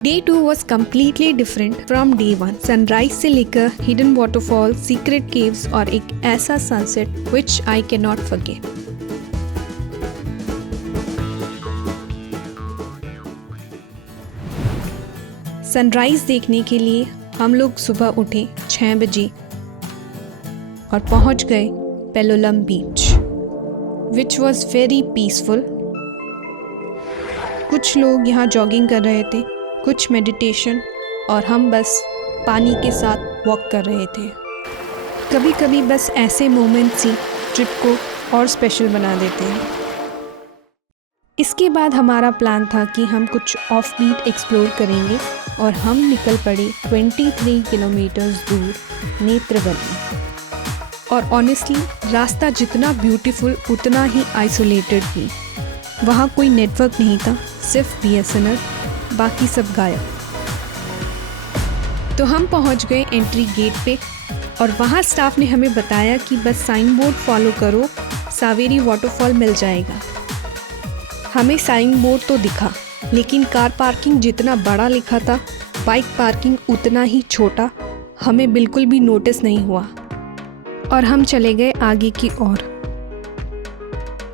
Day 2 was completely different from day 1. Sunrise से लेकर hidden waterfall, secret caves और एक ऐसा sunset which I cannot forget. Sunrise देखने के लिए हम लोग सुबह उठे 6 बजे और पहुंच गए पेलोलम बीच, which was very peaceful. कुछ लोग यहाँ जॉगिंग कर रहे थे, कुछ मेडिटेशन और हम बस पानी के साथ वॉक कर रहे थे। कभी कभी बस ऐसे मोमेंट्स ही ट्रिप को और स्पेशल बना देते हैं। इसके बाद हमारा प्लान था कि हम कुछ ऑफ बीट एक्सप्लोर करेंगे और हम निकल पड़े 23 किलोमीटर्स दूर नेत्रवली। और ऑनेस्टली रास्ता जितना ब्यूटीफुल उतना ही आइसोलेटेड भी। वहाँ कोई नेटवर्क नहीं था, सिर्फ BSNL, बाकी सब गायब। तो हम पहुंच गए एंट्री गेट पे और वहाँ स्टाफ ने हमें बताया कि बस साइन बोर्ड फॉलो करो, सावेरी वाटरफॉल मिल जाएगा। हमें साइन बोर्ड तो दिखा, लेकिन कार पार्किंग जितना बड़ा लिखा था, बाइक पार्किंग उतना ही छोटा, हमें बिल्कुल भी नोटिस नहीं हुआ और हम चले गए आगे की ओर।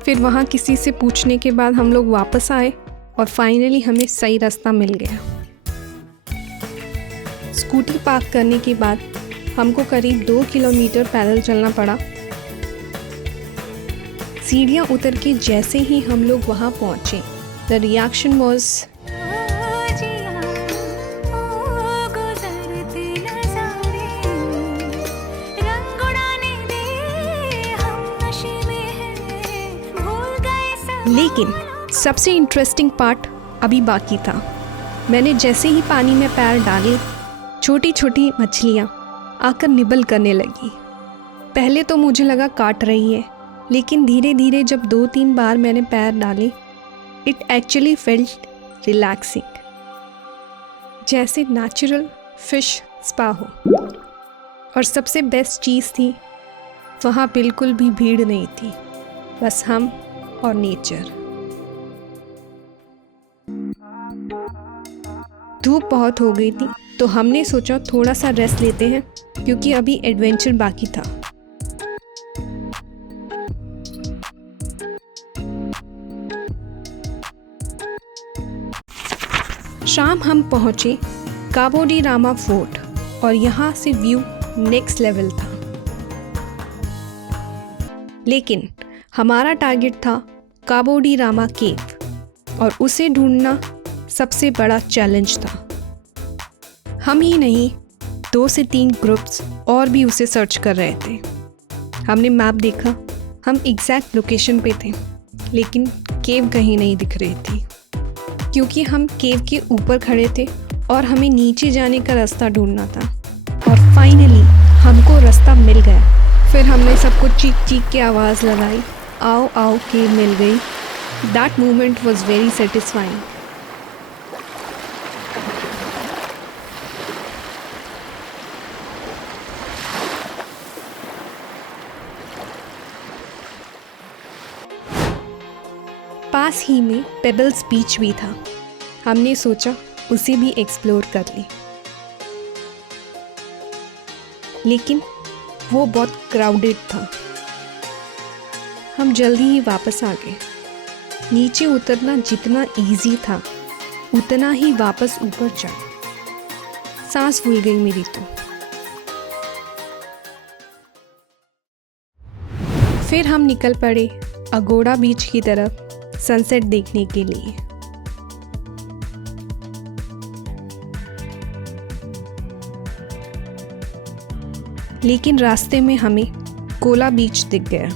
फिर वहाँ किसी से पूछने के बाद हम लोग वापस आए और फाइनली हमें सही रास्ता मिल गया। स्कूटी पार्क करने के बाद हमको करीब 2 किलोमीटर पैदल चलना पड़ा। सीढ़ियाँ उतर के जैसे ही हम लोग वहाँ पहुँचे, द रिएक्शन वॉज लेकिन सबसे इंटरेस्टिंग पार्ट अभी बाकी था। मैंने जैसे ही पानी में पैर डाले, छोटी छोटी मछलियाँ आकर निबल करने लगी। पहले तो मुझे लगा काट रही है, लेकिन धीरे धीरे जब 2-3 बार मैंने पैर डाले, इट एक्चुअली फेल्ट रिलैक्सिंग, जैसे नेचुरल फिश स्पा हो। और सबसे बेस्ट चीज़ थी, वहाँ बिल्कुल भी भीड़ नहीं थी, बस हम और नेचर। धूप बहुत हो गई थी, तो हमने सोचा थोड़ा सा रेस्ट लेते हैं, क्योंकि अभी एडवेंचर बाकी था। शाम हम पहुंचे काबो डी रामा फोर्ट और यहाँ से व्यू नेक्स्ट लेवल था। लेकिन हमारा टारगेट था काबो डी रामा केव और उसे ढूंढना सबसे बड़ा चैलेंज था। हम ही नहीं, 2 से 3 ग्रुप्स और भी उसे सर्च कर रहे थे। हमने मैप देखा, हम एग्जैक्ट लोकेशन पे थे, लेकिन केव कहीं नहीं दिख रही थी, क्योंकि हम केव के ऊपर खड़े थे और हमें नीचे जाने का रास्ता ढूंढना था। और फाइनली हमको रास्ता मिल गया। फिर हमने सबको चीख चीख के आवाज़ लगाई, आओ आओ केव मिल गई। That moment was very satisfying. पास ही में पेबल्स बीच भी था। हमने सोचा उसे भी एक्सप्लोर कर ले, लेकिन वो बहुत क्राउडेड था। हम जल्दी ही वापस आ गए। नीचे उतरना जितना इजी था, उतना ही वापस ऊपर चढ़। सांस फूल गई मेरी तो। फिर हम निकल पड़े अगोड़ा बीच की तरफ सनसेट देखने के लिए। लेकिन रास्ते में हमें कोला बीच दिख गया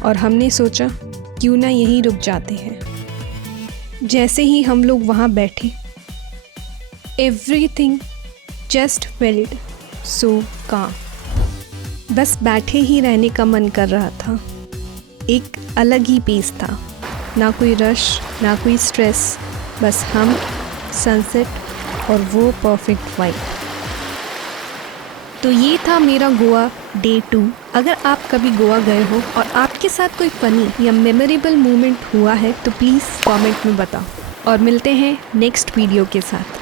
और हमने सोचा क्यों ना यहीं रुक जाते हैं। जैसे ही हम लोग वहाँ बैठे, एवरीथिंग जस्ट फेल्ट सो काम। बस बैठे ही रहने का मन कर रहा था। एक अलग ही पीस था, ना कोई रश, ना कोई स्ट्रेस, बस हम, सनसेट और वो परफेक्ट वाइब। तो ये था मेरा गोवा डे 2। अगर आप कभी गोवा गए हो और आपके साथ कोई फ़नी या मेमोरेबल मोमेंट हुआ है तो प्लीज़ कमेंट में बताओ और मिलते हैं नेक्स्ट वीडियो के साथ।